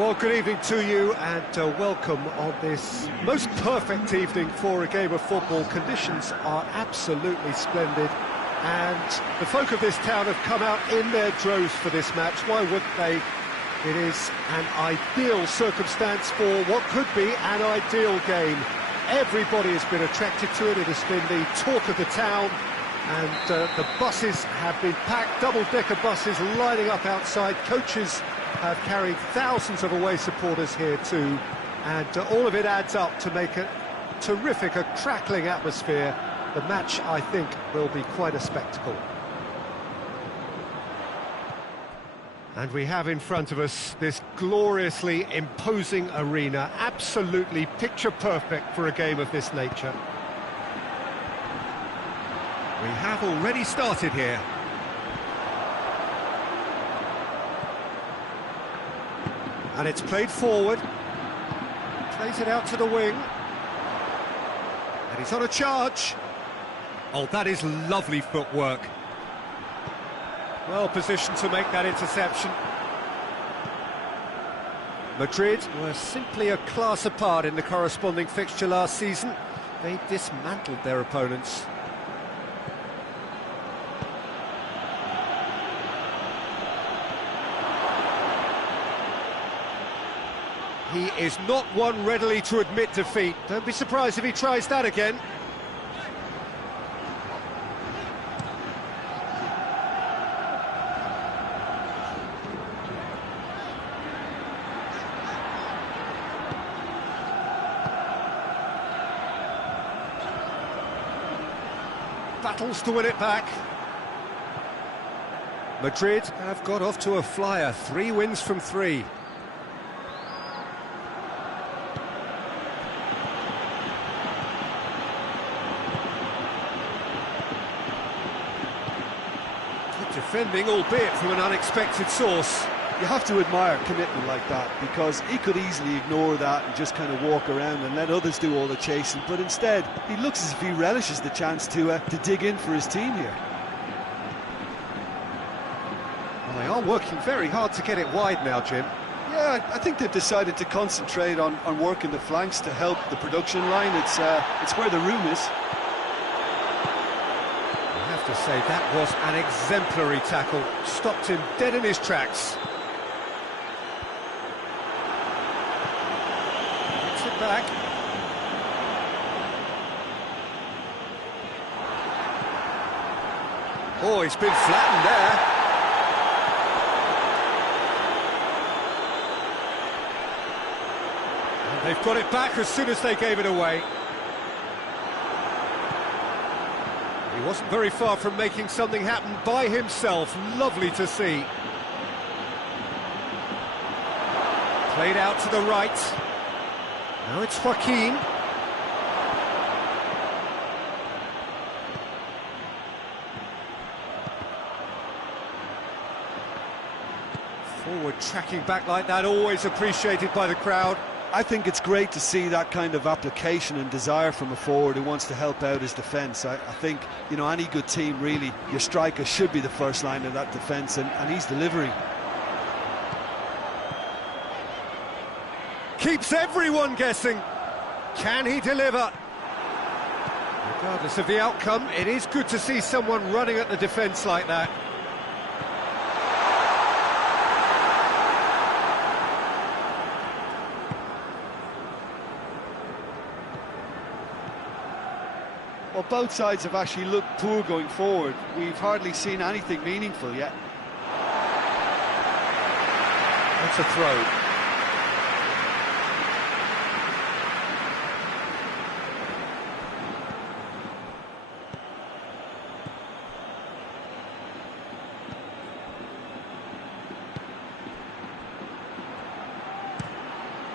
Well, good evening to you and welcome on this most perfect evening for a game of football. Conditions are absolutely splendid and the folk of this town have come out in their droves for this match. Why wouldn't they? It is an ideal circumstance for what could be an ideal game. Everybody has been attracted to it. It has been the talk of the town, and the buses have been packed, double-decker buses lining up outside. Coaches have carried thousands of away supporters here too, and all of it adds up to make a terrific, a crackling atmosphere. The match, I think, will be quite a spectacle. And we have in front of us this gloriously imposing arena, absolutely picture-perfect for a game of this nature. We have already started here. And it's played forward, plays it out to the wing, and he's on a charge. Oh, that is lovely footwork. Well positioned to make that interception. Madrid were simply a class apart in the corresponding fixture last season. They dismantled their opponents. He is not one readily to admit defeat. Don't be surprised if he tries that again. Battles to win it back. Madrid have got off to a flyer. 3 wins from 3. Defending, albeit from an unexpected source. You have to admire commitment like that, because he could easily ignore that and just kind of walk around and let others do all the chasing, but instead he looks as if he relishes the chance to dig in for his team here. Well, they are working very hard to get it wide now, Jim. Yeah, I think they've decided to concentrate on working the flanks to help the production line. It's where the room is. To say that was an exemplary tackle, stopped him dead in his tracks. Gets it back. Oh, he's been flattened there. And they've got it back as soon as they gave it away. He wasn't very far from making something happen by himself. Lovely to see. Played out to the right. Now it's Joaquin. Forward tracking back like that, always appreciated by the crowd. I think it's great to see that kind of application and desire from a forward who wants to help out his defence. I think, you know, any good team, really, your striker should be the first line of that defence, and he's delivering. Keeps everyone guessing. Can he deliver? Regardless of the outcome, it is good to see someone running at the defence like that. Well, both sides have actually looked poor going forward. We've hardly seen anything meaningful yet. That's a throw.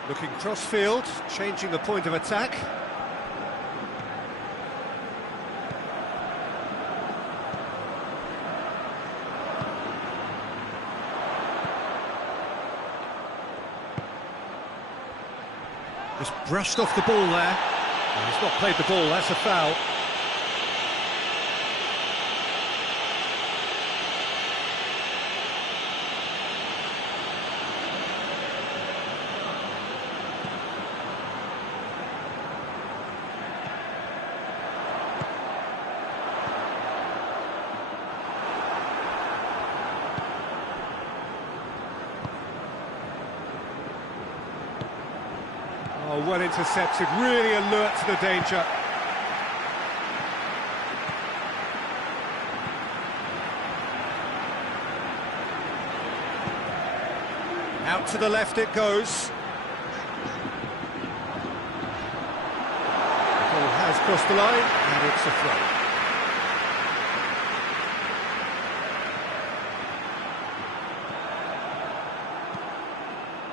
Looking cross-field, changing the point of attack. Just brushed off the ball there. And he's not played the ball, that's a foul. well intercepted, really alert to the danger. Out to the left it goes. The ball has crossed the line, and it's a throw.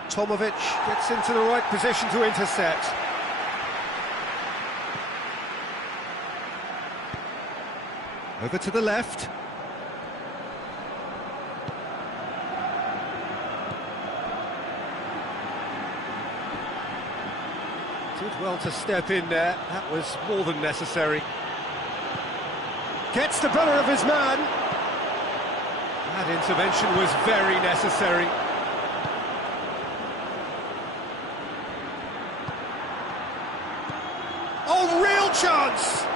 Tomovic gets into the right position to intercept. Over to the left. Did well to step in there, that was more than necessary. Gets the better of his man. That intervention was very necessary. Oh, real chance!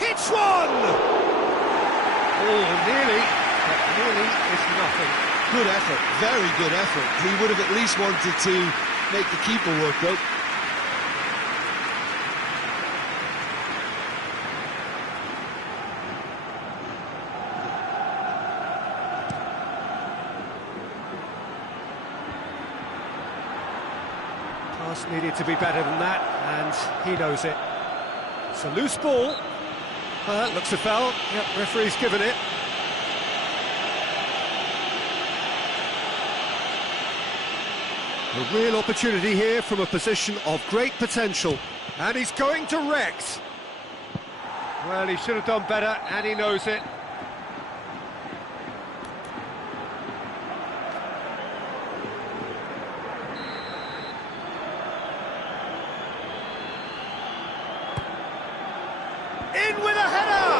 Hits one! Oh, nearly, but nearly is nothing. Good effort, very good effort. He would have at least wanted to make the keeper work, though. Pass needed to be better than that, and he knows it. It's a loose ball. Looks a foul. Yep, referee's given it. A real opportunity here from a position of great potential. And he's going direct. Well, he should have done better, and he knows it. In with a header!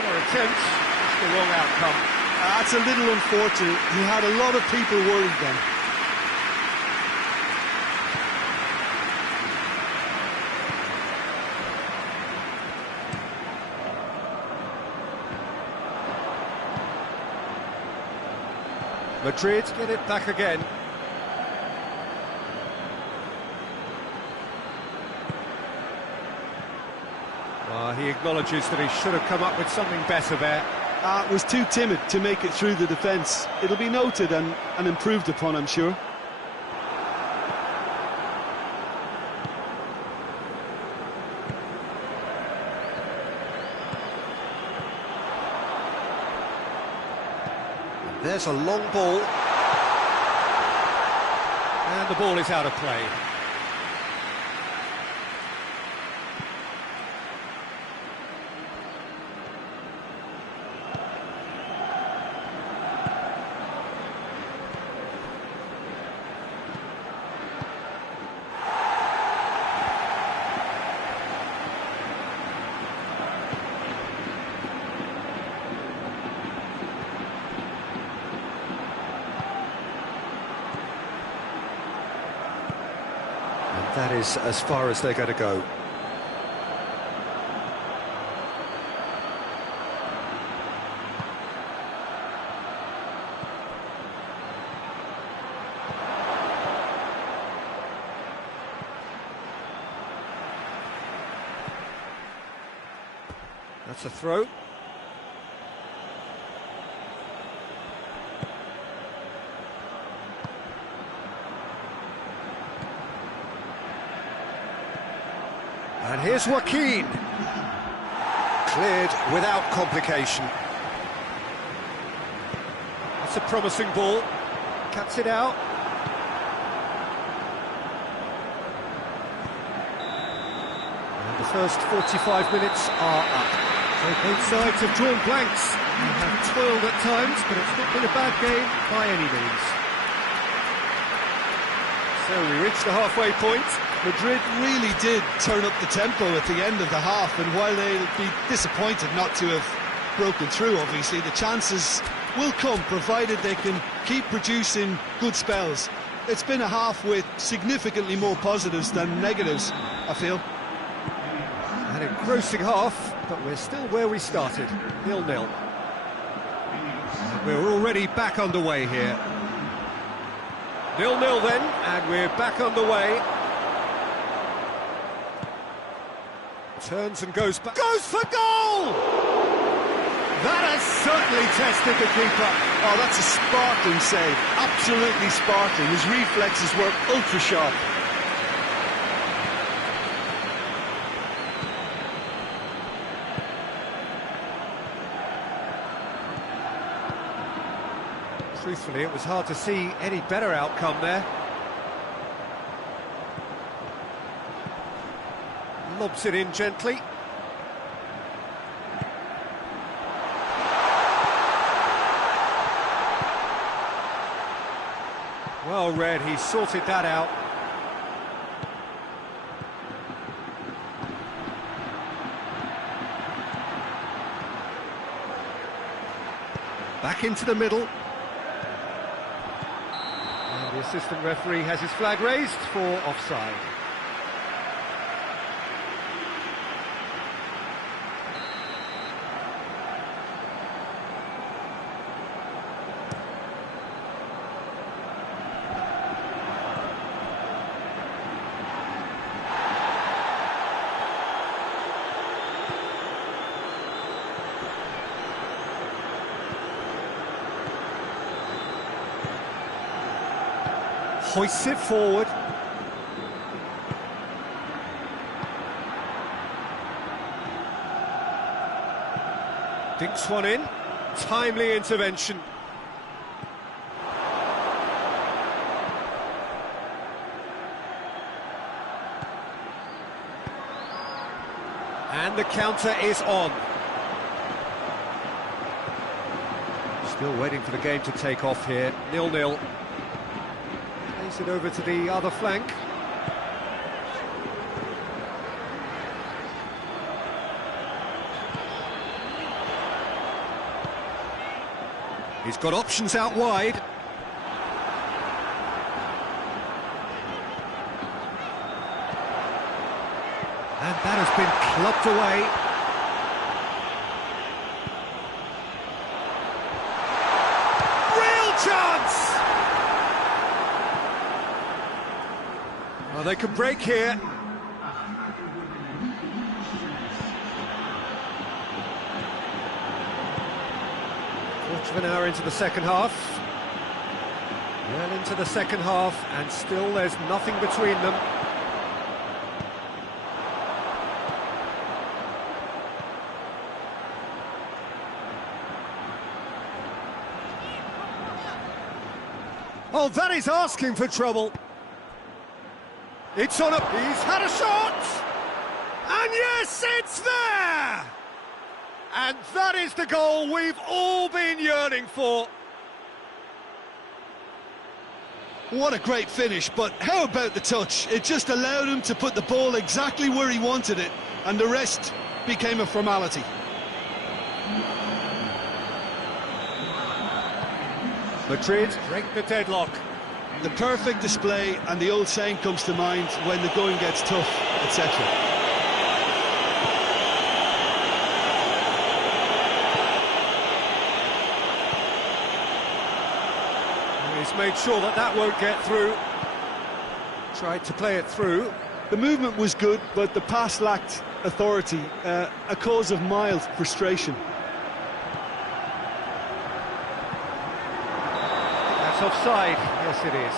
Poor attempt, it's the wrong outcome. That's a little unfortunate. He had a lot of people worried then. Madrid get it back again. He acknowledges that he should have come up with something better there. Was too timid to make it through the defence. It'll be noted and improved upon, I'm sure. There's a long ball. And the ball is out of play. That is as far as they're going to go. That's a throw. And here's Joaquin. Cleared without complication. That's a promising ball. Cuts it out. And the first 45 minutes are up. So both sides have drawn blanks and have toiled at times, but it's not been a bad game by any means. So we reach the halfway point. Madrid really did turn up the tempo at the end of the half, and while they'll be disappointed not to have broken through, obviously, the chances will come, provided they can keep producing good spells. It's been a half with significantly more positives than negatives, I feel. An engrossing half, but we're still where we started, 0-0. We're already back underway here. 0-0 then, and we're back underway. Turns and goes back. Goes for goal! That has certainly tested the keeper. Oh, that's a sparkling save. Absolutely sparkling. His reflexes were ultra sharp. Truthfully, it was hard to see any better outcome there. Lobs it in gently. Well read, he sorted that out. Back into the middle. And the assistant referee has his flag raised for offside. Hoists it forward. Dinks one in. Timely intervention. And the counter is on. Still waiting for the game to take off here. 0-0. Plays it over to the other flank. He's got options out wide. And that has been clubbed away. Real chance! Well, they can break here. Quarter of an hour into the second half. Well into the second half, and still there's nothing between them. Oh, that is asking for trouble. It's on a... He's had a shot! And yes, it's there! And that is the goal we've all been yearning for. What a great finish, but how about the touch? It just allowed him to put the ball exactly where he wanted it, and the rest became a formality. Madrid break the deadlock. The perfect display, and the old saying comes to mind: when the going gets tough, etc. He's made sure that that won't get through. Tried to play it through. The movement was good, but the pass lacked authority, a cause of mild frustration. That's offside. Yes, it is.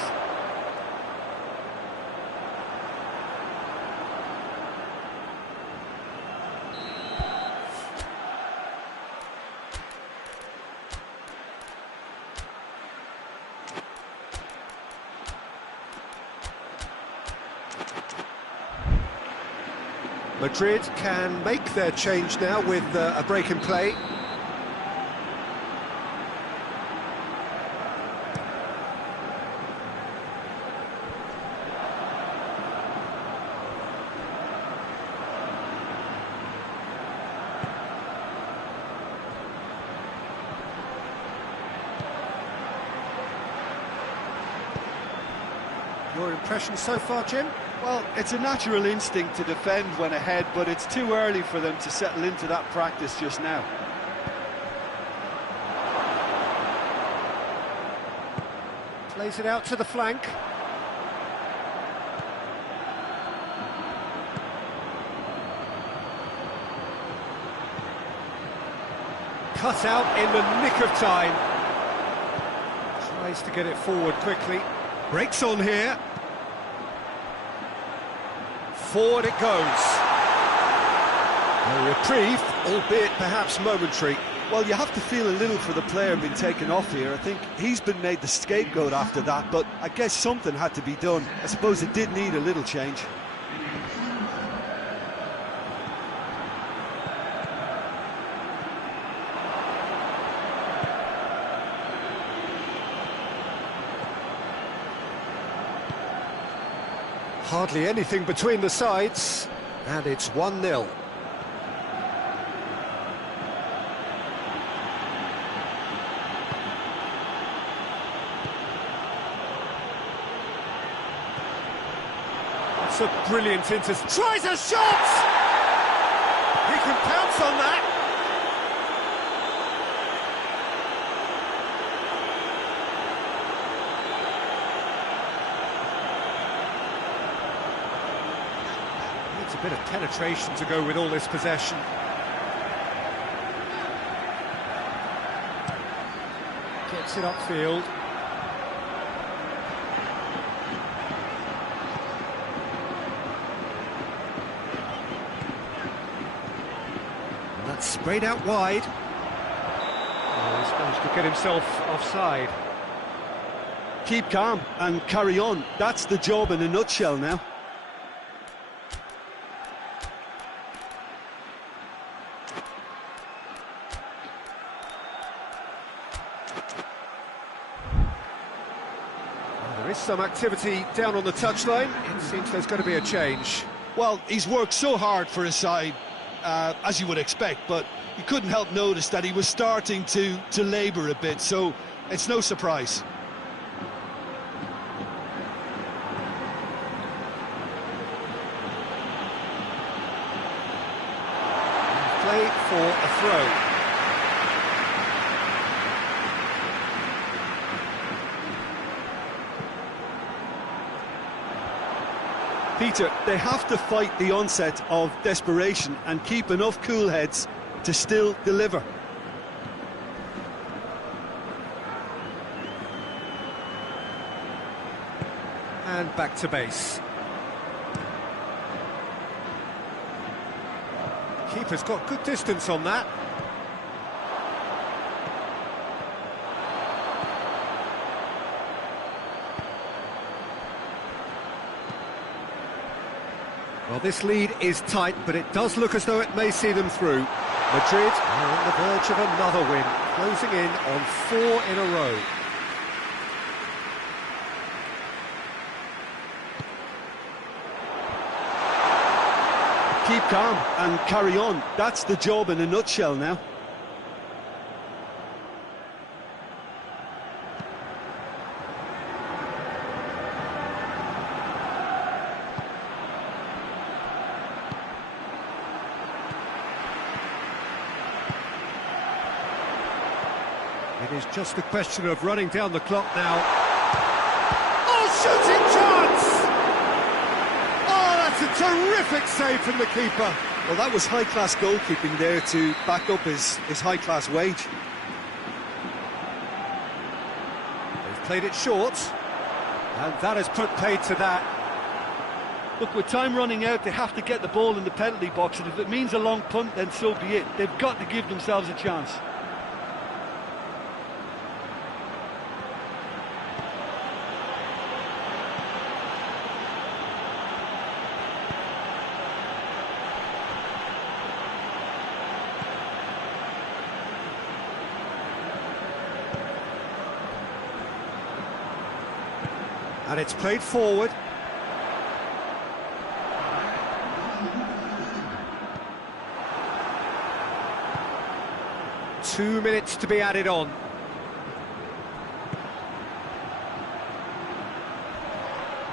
Madrid can make their change now with a break in play. Your impression so far, Jim? Well, it's a natural instinct to defend when ahead, but it's too early for them to settle into that practice just now. Plays it out to the flank. Cut out in the nick of time. Tries to get it forward quickly. Breaks on here. Forward it goes. A reprieve, albeit perhaps momentary. Well, you have to feel a little for the player being taken off here. I think he's been made the scapegoat after that, but I guess something had to be done. I suppose it did need a little change. Hardly anything between the sides, and it's 1-0. It's a brilliant tries a shot! He can pounce on that. Needs a bit of penetration to go with all this possession. Gets it upfield. Sprayed out wide. Oh, he's managed to get himself offside. Keep calm and carry on. That's the job in a nutshell now. Well, there is some activity down on the touchline. It seems there's going to be a change. Well, he's worked so hard for his side, as you would expect, but you couldn't help notice that he was starting to labour a bit, so it's no surprise. Play for a throw. Peter, they have to fight the onset of desperation and keep enough cool heads to still deliver. And back to base. Keeper's got good distance on that. Well, this lead is tight, but it does look as though it may see them through. Madrid are on the verge of another win, closing in on 4 in a row. Keep calm and carry on. That's the job in a nutshell now. It is just a question of running down the clock now. Oh, shooting chance! Oh, that's a terrific save from the keeper. Well, that was high-class goalkeeping there to back up his high-class wage. They've played it short, and that has put paid to that. Look, with time running out, they have to get the ball in the penalty box, and if it means a long punt, then so be it. They've got to give themselves a chance. And it's played forward. Two minutes to be added on.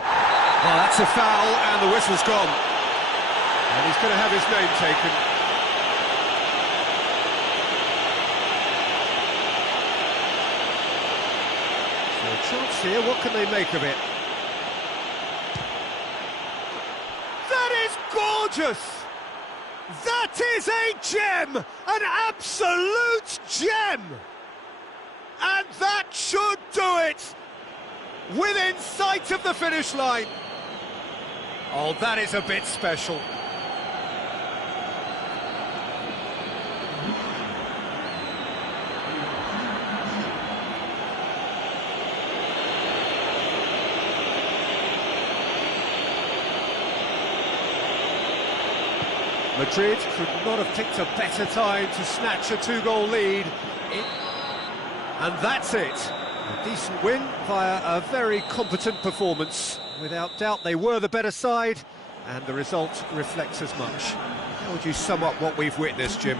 Oh, that's a foul, and the whistle's gone. And he's going to have his name taken. Chance here, what can they make of it? That is gorgeous! That is a gem! An absolute gem! And that should do it! Within sight of the finish line. Oh, that is a bit special. Madrid could not have picked a better time to snatch a two-goal lead. And that's it. A decent win via a very competent performance. Without doubt, they were the better side, and the result reflects as much. How would you sum up what we've witnessed, Jim?